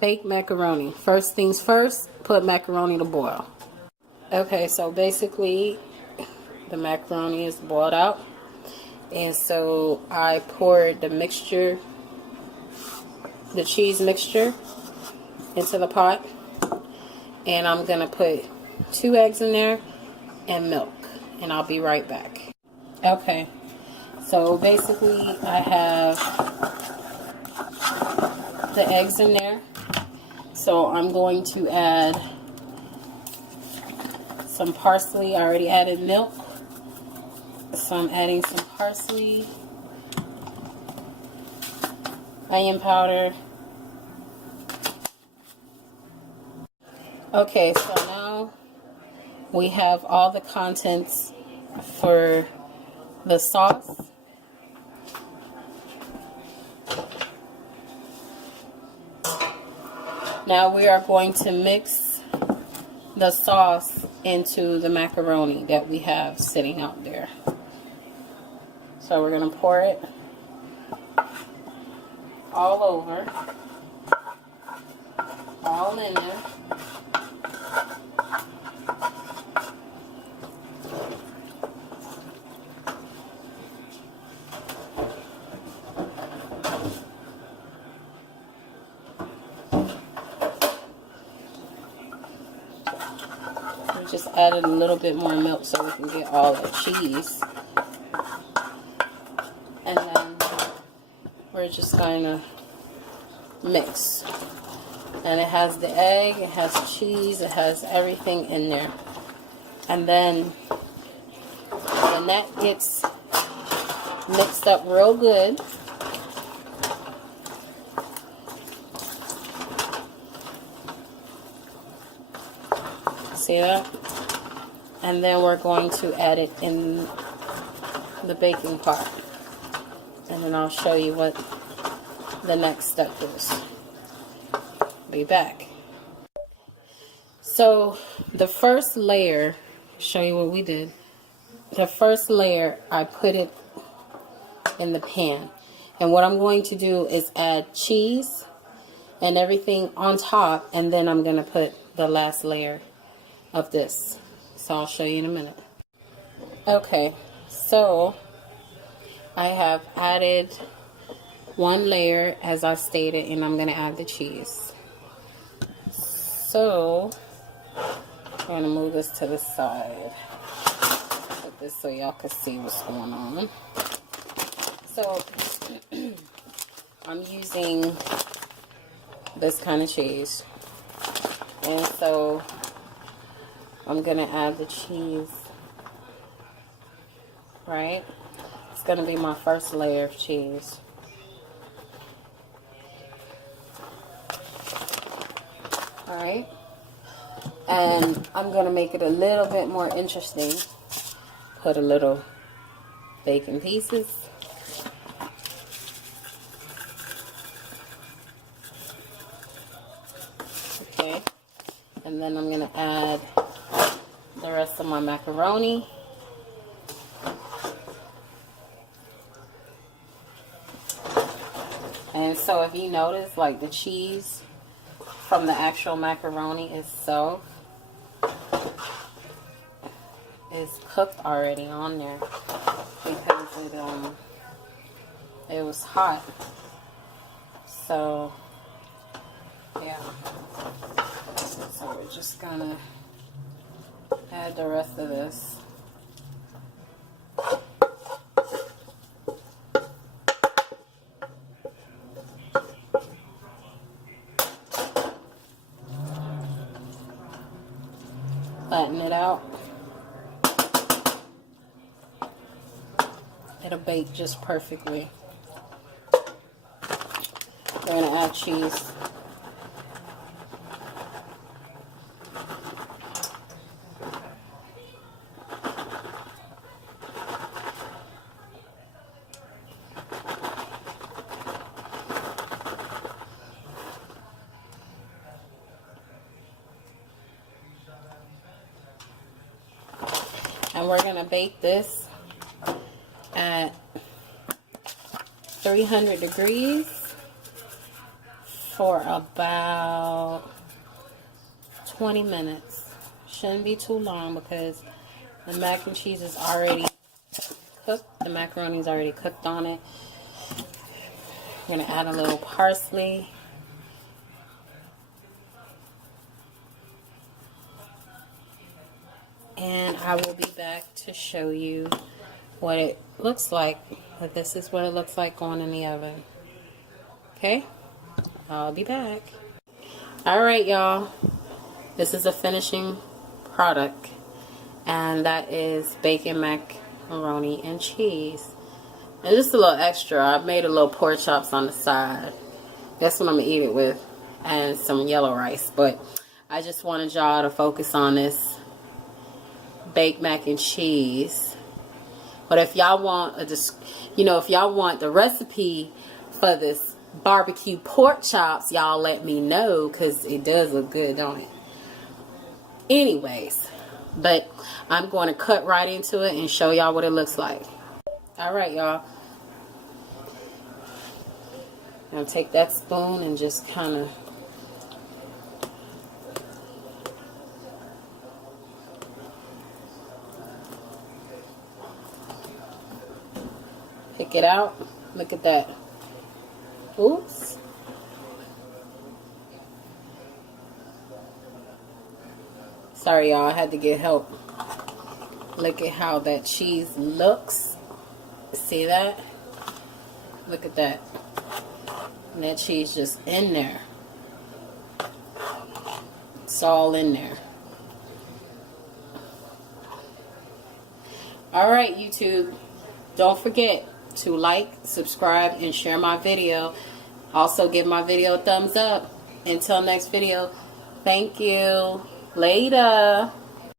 Bake macaroni. First things first, put macaroni to boil. Okay, so basically the macaroni is boiled out. And so I poured the mixture, the cheese mixture, into the pot. And I'm going to put 2 eggs in there and milk. And I'll be right back. Okay, so basically I have the eggs in there. So I'm going to add some parsley. I already added milk. So I'm adding some parsley, onion powder. Okay, so now we have all the contents for the sauce. Now we are going to mix the sauce into the macaroni that we have sitting out there. So we're going to pour it all over, all in there. We just added a little bit more milk so we can get all the cheese. And then we're just going to mix. And it has the egg, it has cheese, it has everything in there. And then when that gets mixed up real good, see that? And then we're going to add it in the baking pot. And then I'll show you what the next step is. Be back. So the first layer, show you what we did. The first layer, I put it in the pan. And what I'm going to do is add cheese and everything on top. And then I'm going to put the last layer of this. So I'll show you in a minute. Okay, so I have added 1 layer as I stated, and I'm going to add the cheese. So I'm going to move this to the side. Put this so y'all can see what's going on. So I'm using this kind of cheese. And so I'm going to add the cheese, right? It's going to be my first layer of cheese. Alright? And I'm going to make it a little bit more interesting. Put a little bacon pieces. Okay. And then I'm going to add the rest of my macaroni. And so if you notice, like, the cheese from the actual macaroni itself is cooked already on there because it was hot. So yeah. So we're just gonna add the rest of this. Flatten it out. It'll bake just perfectly. We're gonna add cheese. And we're going to bake this at 300 degrees for about 20 minutes. Shouldn't be too long because the mac and cheese is already cooked. The macaroni is already cooked on it. We're going to add a little parsley. And I will be back to show you what it looks like. But this is what it looks like going in the oven. Okay? I'll be back. Alright, y'all. This is a finishing product. And that is bacon macaroni and cheese. And just a little extra. I made a little pork chops on the side. That's what I'm going to eat it with. And some yellow rice. But I just wanted y'all to focus on this baked mac and cheese. But if y'all want if y'all want the recipe for this barbecue pork chops, y'all let me know, because it does look good, don't it? Anyways, but I'm going to cut right into it and show y'all what it looks like. Alright, y'all. Now take that spoon and just kind of pick it out. Look at that. Oops. Sorry, y'all. I had to get help. Look at how that cheese looks. See that? Look at that. And that cheese just in there. It's all in there. Alright, YouTube. Don't forget to like, subscribe, and share my video. Also give my video a thumbs up. Until next video, thank you. Later.